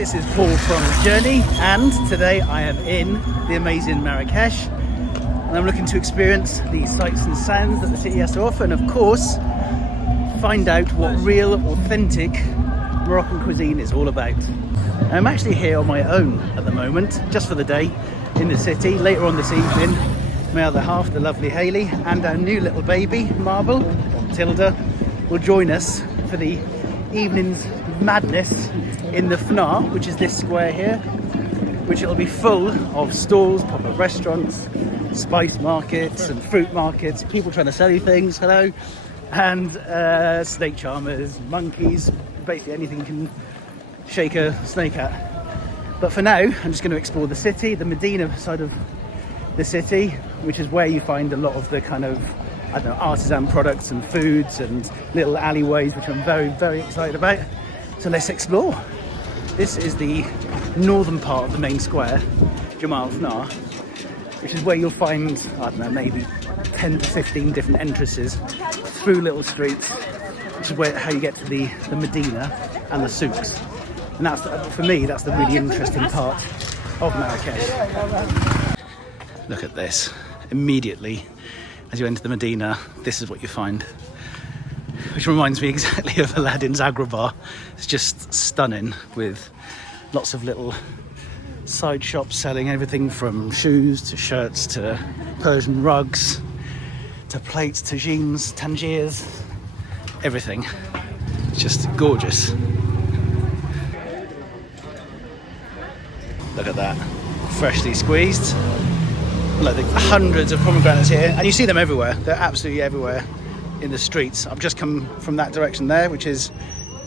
this is Paul from Journey, and today I am in the amazing Marrakesh, and I'm looking to experience the sights and sounds that the city has to offer, and of course find out what real, authentic Moroccan cuisine is all about. I'm actually here on my own at the moment, just for the day, in the city. Later on this evening, my other half, the lovely Hayley, and our new little baby, Marble, or Matilda, will join us for the evening's madness in the Fnaa, which is this square here, which it'll be full of stalls, pop-up restaurants, spice markets and fruit markets, people trying to sell you things, hello, and snake charmers, monkeys, basically anything you can shake a snake at. But for now, I'm just going to explore the city, the Medina side of the city, which is where you find a lot of the kind of, I don't know, artisan products and foods and little alleyways, which I'm very, very excited about. So let's explore. This is the northern part of the main square, Jemaa El Fnaa, which is where you'll find, I don't know, maybe 10 to 15 different entrances through little streets, which is how you get to the Medina and the souks. And that's, for me, that's the really interesting part of Marrakesh. Look at this. Immediately, as you enter the Medina, this is what you find. Which reminds me exactly of Aladdin's Agrabah. It's just stunning, with lots of little side shops selling everything from shoes to shirts to Persian rugs to plates, tagines, tangiers, everything. It's just gorgeous. Look at that, freshly squeezed. Look, hundreds of pomegranates here, and you see them everywhere. They're absolutely everywhere in the streets. I've just come from that direction there, which is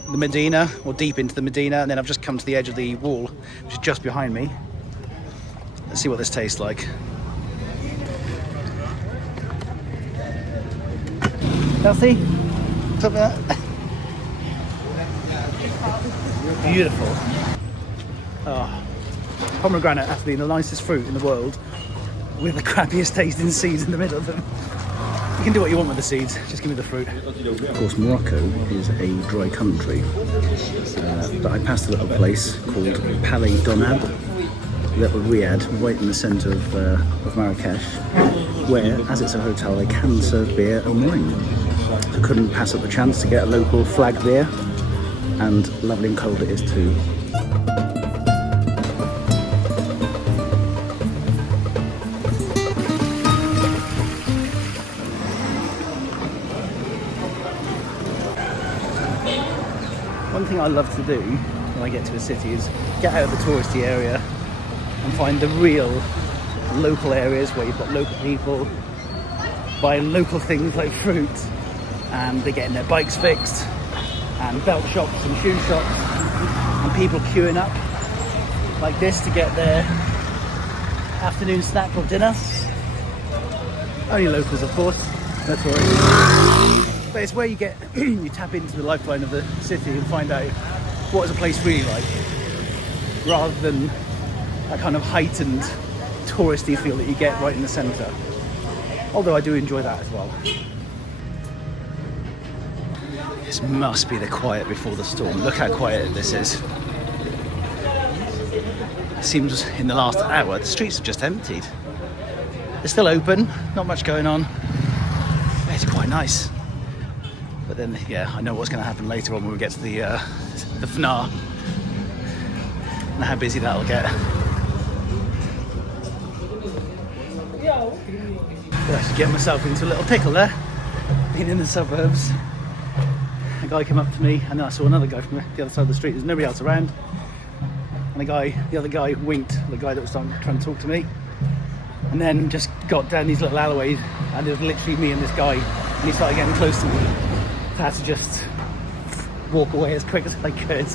the Medina, or deep into the Medina, and then I've just come to the edge of the wall, which is just behind me. Let's see what this tastes like. Healthy? Something like that? Beautiful. Oh, pomegranate has to be the nicest fruit in the world, with the crappiest tasting seeds in the middle of them. You can do what you want with the seeds, just give me the fruit. Of course, Morocco is a dry country, but I passed a little place called Palais Donab, little riad, right in the centre of Marrakesh, where, as it's a hotel, they can serve beer and wine. I couldn't pass up the chance to get a local flag beer, and lovely and cold it is too. One thing I love to do when I get to a city is get out of the touristy area and find the real local areas where you've got local people buying local things like fruit, and they're getting their bikes fixed, and belt shops and shoe shops, and people queuing up like this to get their afternoon snack or dinner. Only locals, of course, no tourists. But it's where you get, you tap into the lifeline of the city and find out what is a place really like, rather than that kind of heightened touristy feel that you get right in the centre. Although I do enjoy that as well. This must be the quiet before the storm. Look how quiet this is. It seems in the last hour the streets have just emptied. They're still open, not much going on. It's quite nice. But then, yeah, I know what's going to happen later on when we get to the Fnaa, and how busy that'll get. But I should get myself into a little pickle there, being in the suburbs. A guy came up to me, and then I saw another guy from the other side of the street. There's nobody else around, and the other guy winked, the guy that was trying to talk to me, and then just got down these little alleyways, and there was literally me and this guy, and he started getting close to me. I had to just walk away as quick as I could.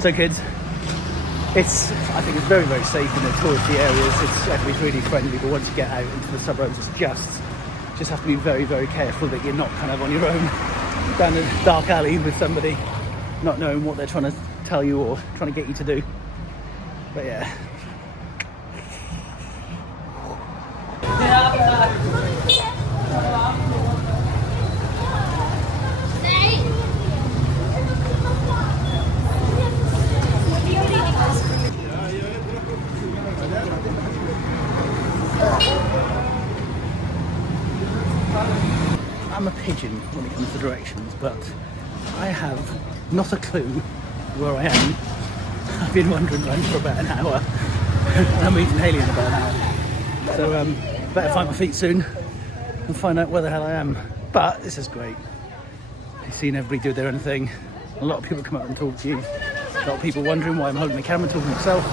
So kids, I think it's very, very safe in the touristy areas. Everybody's really friendly, but once you get out into the suburbs, it's just have to be very, very careful that you're not kind of on your own down a dark alley with somebody, not knowing what they're trying to tell you or trying to get you to do. But yeah. but I have not a clue where I am. I've been wandering around for about an hour. And I'm meeting Hayley in about an hour. So better find my feet soon and find out where the hell I am. But this is great. I've seen everybody do their own thing. A lot of people come up and talk to you. A lot of people wondering why I'm holding the camera, talking to myself.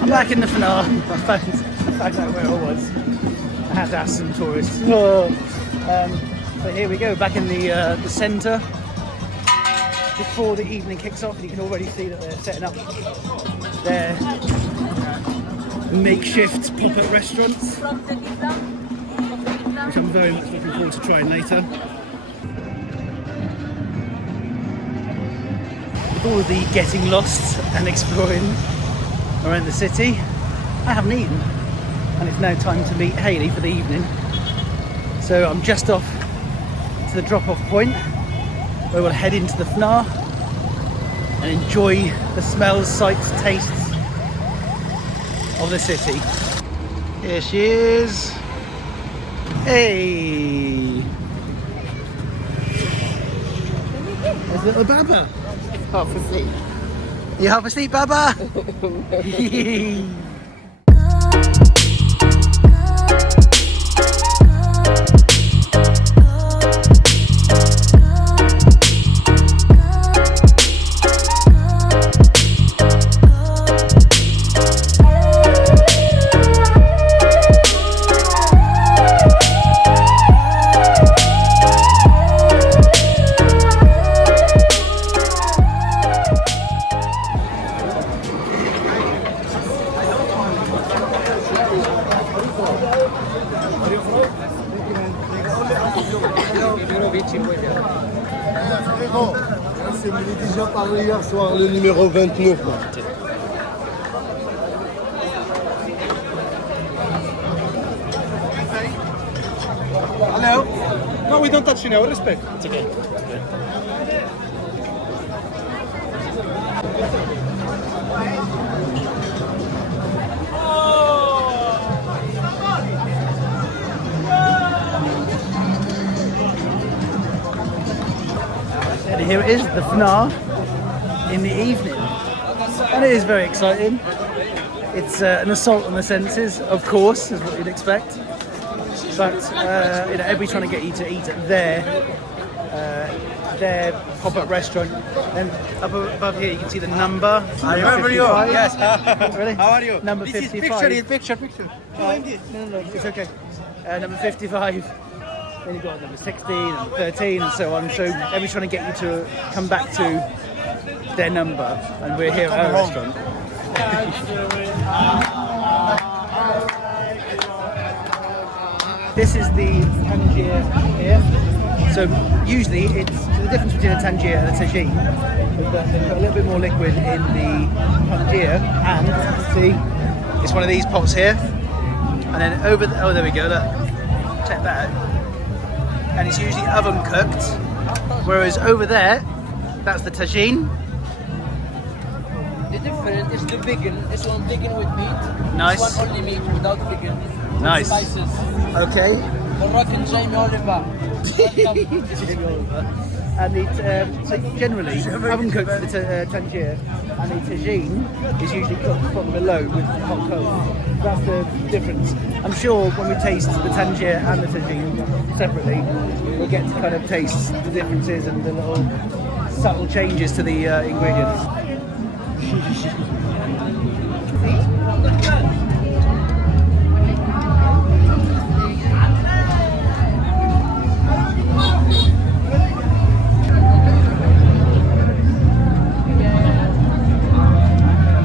I'm back in the Fnaa. I found out where I was. I had to ask some tourists. So here we go, back in the centre before the evening kicks off, and you can already see that they're setting up their makeshift pop-up restaurants, which I'm very much looking forward to trying later. With all of the getting lost and exploring around the city, I haven't eaten, and it's now time to meet Hayley for the evening. So I'm just off to the drop-off point where we'll head into the Fnaa and enjoy the smells, sights, tastes of the city. Here she is. Hey! There's little Baba. Half asleep. You half asleep, Baba? C'est déjà parlé hier soir, le numéro 29. Hello? No, we don't touch you now, respect. It's okay. And here it is, the Fnaa in the evening, and it is very exciting. It's an assault on the senses, of course, is what you'd expect. But you know, everybody's trying to get you to eat at their pop-up restaurant. And up above here, you can see the number. I remember you. Yes. Really? How are you? Number this 55. Is picture. No, it's okay. Number 55. Then you've got number 16, number 13, and so on. So everybody's trying to get you to come back to their number, and we're here at our restaurant. This is the Tangier here. So usually it's the difference between a Tangier and a tagine is that they put a little bit more liquid in the Tangier, and as you can see, it's one of these pots here. And then over the, oh, there we go, look, check that out. And it's usually oven cooked, whereas over there, that's the tagine. The difference is the vegan. This one vegan with meat. Nice. This one only meat without vegan. With Nice. spices. Okay. Moroccan Jemaa El Fnaa. And it, so generally, oven cooked for the Tangier, and the tagine is usually cooked from below with hot coals. That's the difference. I'm sure when we taste the Tangier and the tagine separately, we'll get to kind of taste the differences and the little subtle changes to the ingredients.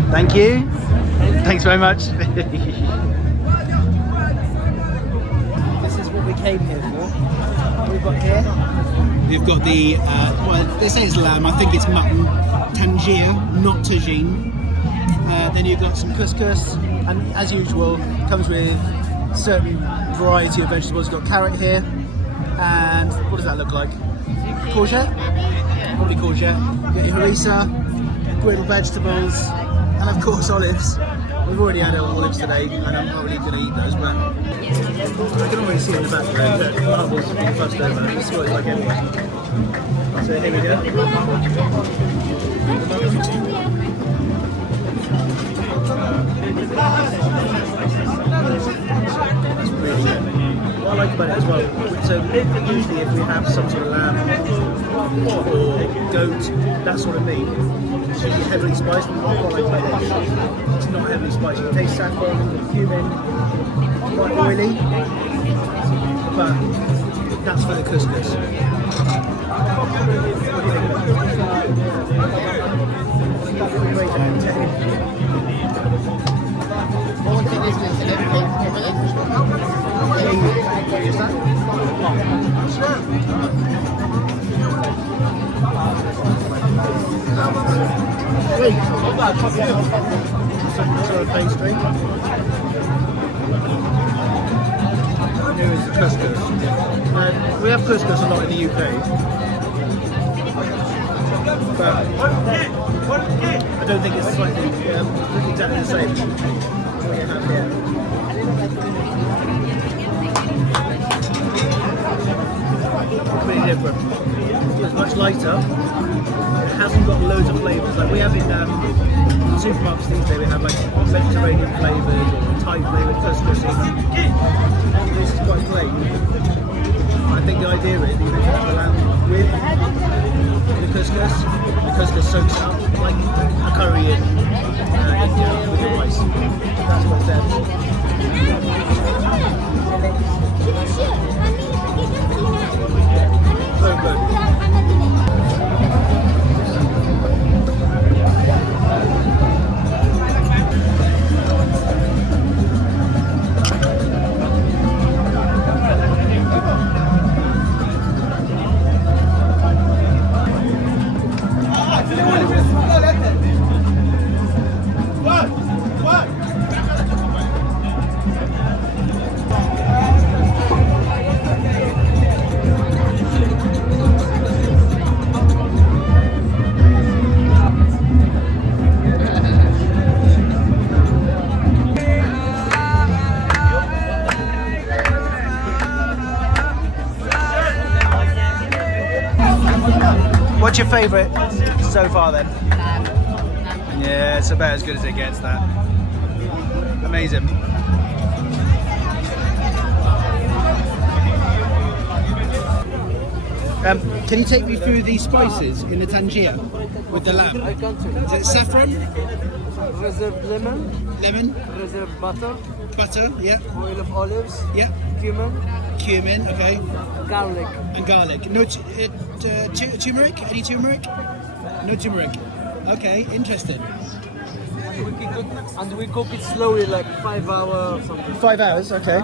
Thank you. Thanks very much. This is what we came here for. What we've got here. We've got the, well, they say it's lamb, I think it's mutton, Tangier, not tagine. Then you've got some Cous Cous, and as usual, comes with certain variety of vegetables. You've got carrot here, and what does that look like? Courgette? Probably courgette. You get your harissa, grilled vegetables, and of course olives. We've already had our olives today, and I'm not really going to eat those, but I can already see in the back there that marbles fussed over. This is what it's like anyway. So here we go. What I like about it as well, so usually if we have some sort of lamb or goat, that sort of meat, it's usually heavily spiced. What I like about this, it's not heavily spiced. You taste saffron, cumin, quite oily, but that's for the couscous. Pastry. Here is the couscous. We have couscous a lot in the UK, but I don't think it's slightly exactly the same as what you have here. Really different. It's much lighter. It hasn't got loads of flavours like we have in supermarkets these days. We have like Mediterranean flavoured or Thai flavoured couscous. This is quite plain. I think the idea is you have the lamb with the couscous. The couscous soaks it up like a curry in India with the rice. That's what's there. So good. What's your favourite so far then? Yeah, it's about as good as it gets, that. Amazing. Can you take me through these spices in the tangier with the lamb? I can't say. Is it saffron? Reserved lemon, Lemon? reserved butter, Butter? Yeah. oil of olives, Yeah. cumin, Cumin, okay. garlic. And garlic. No turmeric? Any turmeric? No turmeric. Okay, interesting. And we cook it slowly, like 5 hours or something. 5 hours, okay.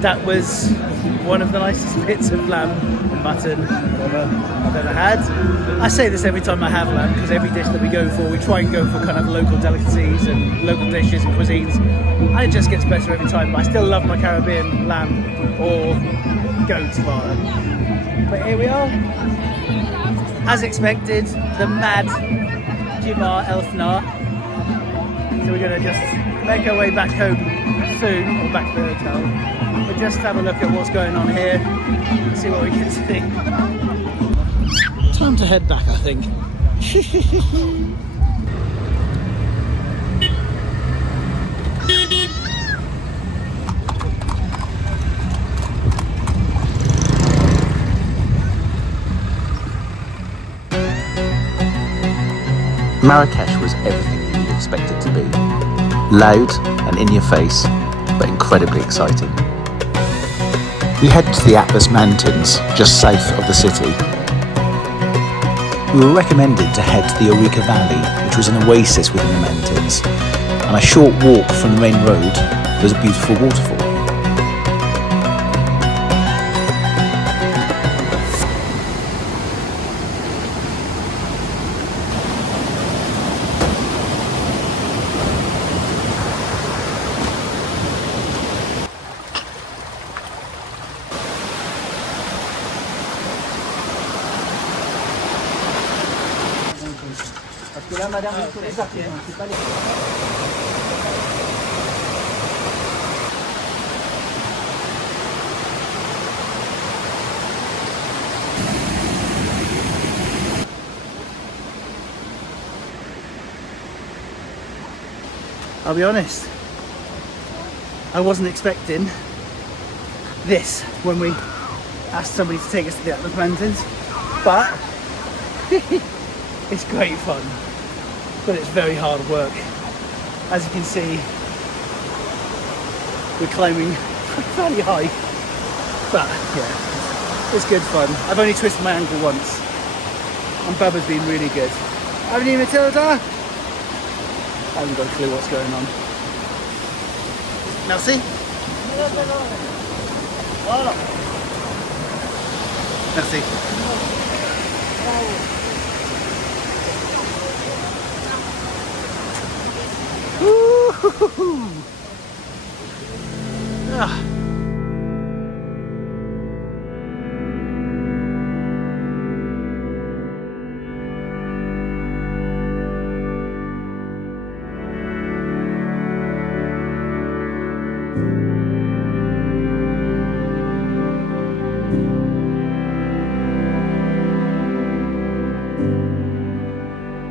That was one of the nicest bits of lamb and mutton I've ever had. I say this every time I have lamb because every dish that we go for, we try and go for kind of local delicacies and local dishes and cuisines, and it just gets better every time. But I still love my Caribbean lamb or goat rather. But here we are, as expected, the mad Jemaa El Fnaa. So we're going to just make our way back home soon, or back to the hotel. But just have a look at what's going on here, see what we can see. Time to head back, I think. Marrakesh was everything you'd expect it to be. Loud and in your face, but incredibly exciting. We headed to the Atlas Mountains, just south of the city. We were recommended to head to the Orica Valley, which was an oasis within the mountains, and a short walk from the main road was a beautiful waterfall. hein, madame. C'est parti, hein. C'est pas les- I'll be honest, I wasn't expecting this when we asked somebody to take us to the Atlas Mountains, but it's great fun, but it's very hard work. As you can see, we're climbing fairly high, but yeah, it's good fun. I've only twisted my ankle once, and Bubba's been really good. Haven't you, Matilda? I haven't got a clue what's going on. Merci. Voilà. Merci. Woo-hoo-hoo-hoo. Ah.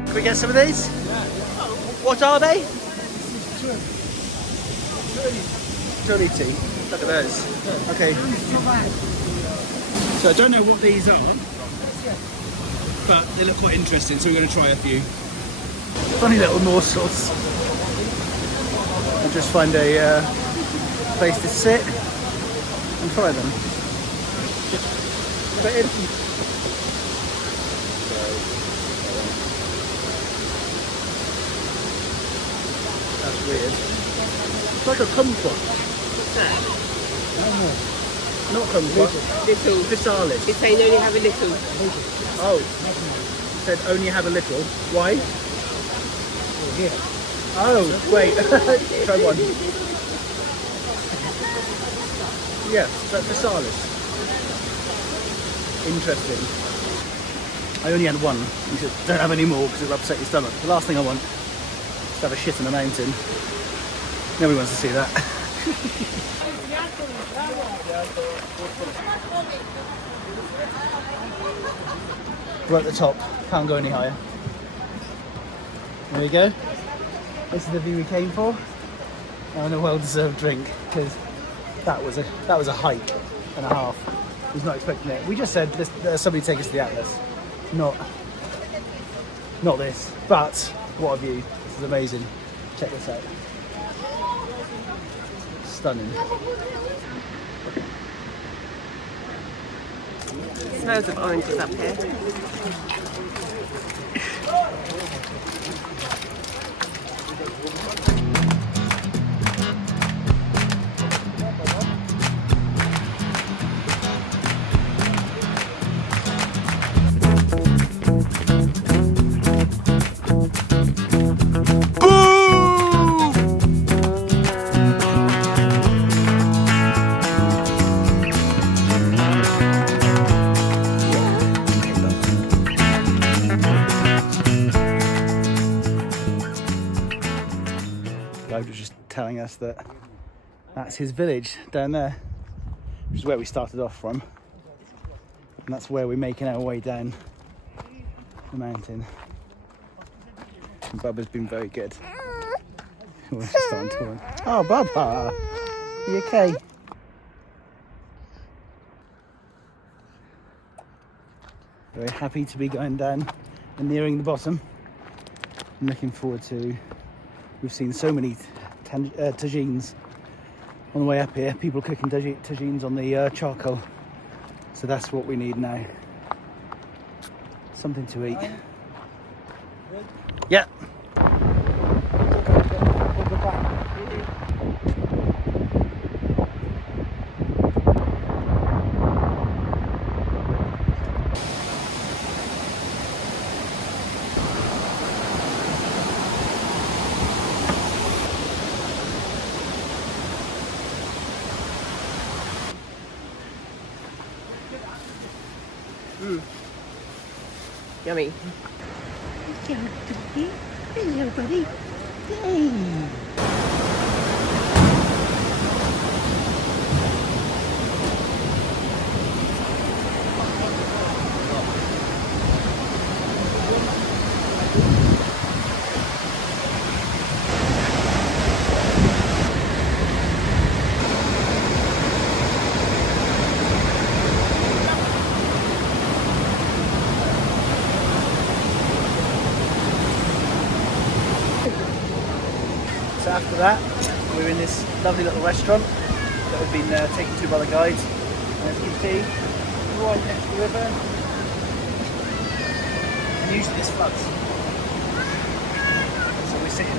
Can we get some of these? What are they? Truly tea. Look at those. Okay. So I don't know what these are, but they look quite interesting, so we're going to try a few. Funny little morsels. I'll just find a place to sit and try them. Put it in. That's weird. It's like a kumquat. Not kumquat. Little. Physalis. It's saying only have a little. Oh. It said only have a little. Why? Oh, wait. Try one. Yeah, so Physalis. Interesting. I only had one. You said don't have any more because it'll upset your stomach. The last thing I want is to have a shit on a mountain. Nobody wants to see that. We're at the top. Can't go any higher. There we go. This is the view we came for, and a well-deserved drink because that was a hike and a half. I was not expecting it. We just said somebody take us to the Atlas, not this. But what a view! This is amazing. Check this out. Stunning. Smells of oranges up here. Load was just telling us that that's his village down there, which is where we started off from, and that's where we're making our way down the mountain. And Bubba's been very good. We're starting to run. Oh, Bubba, are you okay? Very happy to be going down and nearing the bottom. I'm looking forward to. We've seen so many tagines on the way up here. People cooking tagines on the charcoal. So that's what we need now. Something to eat. Yeah. Yummy. Hello, buddy. Hey. So after that, we're in this lovely little restaurant that we've been taken to by the guide. And as you can see, right next to the river. And usually this floods. So we're sitting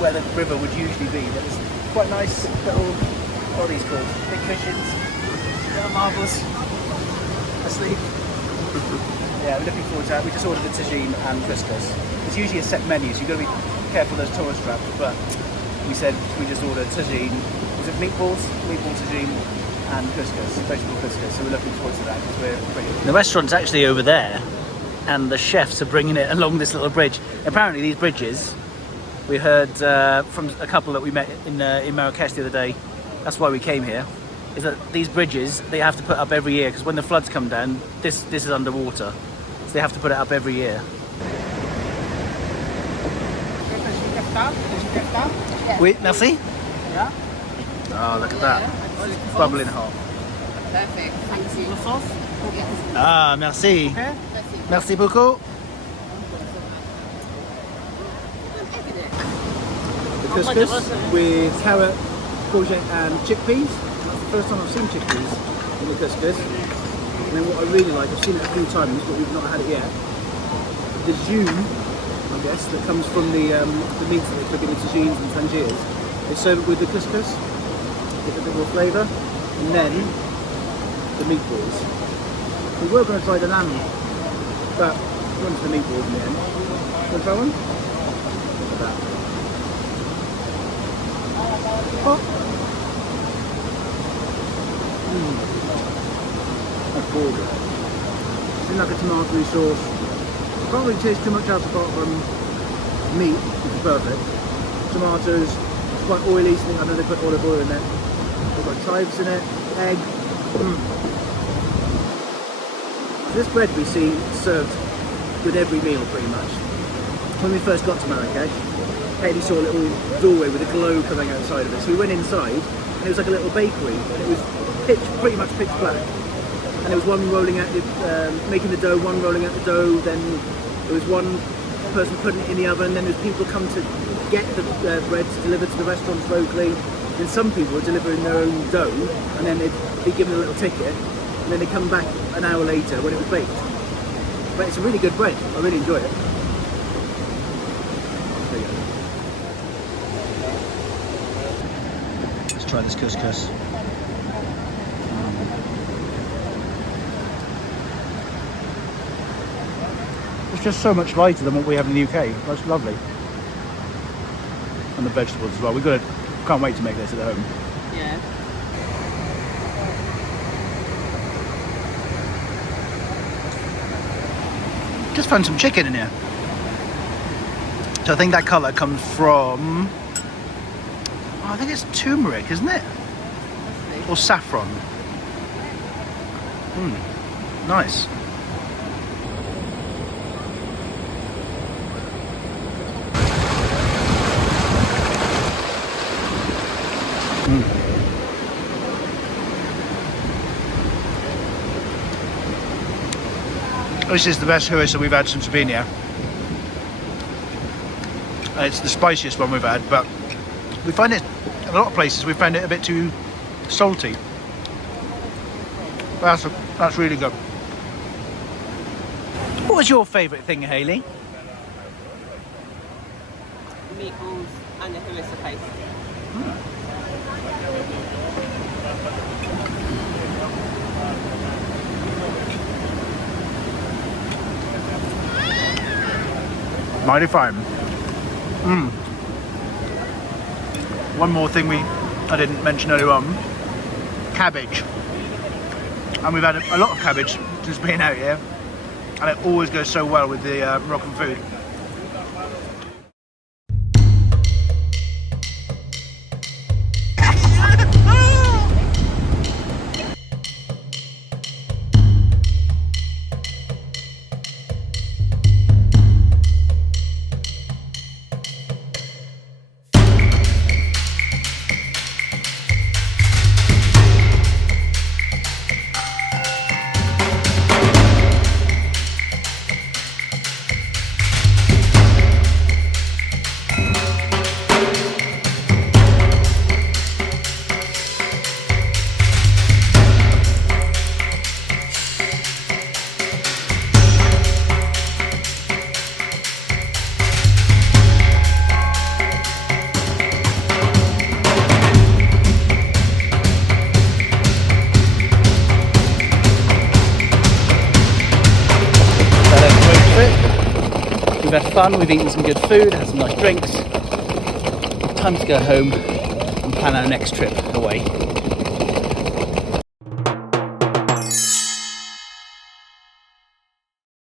where the river would usually be. There's quite nice little, what are these called? Big cushions, little marbles, asleep. Yeah, we're looking forward to that. We just ordered the tagine and Cous Cous. It's usually a set menu, so you've got to be careful of those tourist traps, but we said we just ordered tagine, was it meatballs, tagine and Cous Cous, vegetable Cous Cous, so we're looking forward to that because we're pretty... The restaurant's actually over there and the chefs are bringing it along this little bridge. Apparently these bridges, we heard from a couple that we met in Marrakesh the other day, that's why we came here, is that these bridges they have to put up every year because when the floods come down, this is underwater, so they have to put it up every year. Oui, merci. Yeah. Oh, look at that. It's bubbling hot. Perfect. Thank you. Ah, merci. Merci beaucoup. The Cous Cous with carrot, courgette and chickpeas. That's the first time I've seen chickpeas in the Cous Cous. And then what I really like, I've seen it a few times, but we've not had it yet. The jus, I guess, that comes from the meats that they cook in the tagines and tangiers. They serve it with the Cous Cous, get a bit more flavour, and then the meatballs. We were going to try the lamb, but we went for the meatballs in the end. Want to try one? Look at that. Oh. That's gorgeous. It's in like a tomatoey sauce. Can't really taste too much else apart from meat, which is perfect. Tomatoes, it's quite oily, so I know they put olive oil in it. They've got chives in it, egg. This bread we see served with every meal pretty much. When we first got to Marrakesh, Haley saw a little doorway with a glow coming outside of it. So we went inside and it was like a little bakery and it was pretty much pitch black. And there was one rolling out, making the dough, one rolling out the dough, then there was one person putting it in the oven, and then there's people come to get the bread to deliver to the restaurants locally. And some people were delivering their own dough, and then they'd be given a little ticket, and then they come back an hour later when it was baked. But it's a really good bread, I really enjoy it. There you go. Let's try this Cous Cous. It's just so much lighter than what we have in the UK. That's lovely. And the vegetables as well. Can't wait to make this at home. Yeah. Just found some chicken in here. So I think that colour comes from, I think it's turmeric, isn't it? Or saffron. Nice. This is the best harissa we've had since we've been here. It's the spiciest one we've had, but we find it, in a lot of places, we found it a bit too salty. That's really good. What was your favourite thing, Hayley? Meatballs and the harissa paste. Mighty fine. One more thing I didn't mention earlier on. Cabbage. And we've had a lot of cabbage since being out here. And it always goes so well with the Moroccan food. had fun, we've eaten some good food, had some nice drinks. Time to go home and plan our next trip away.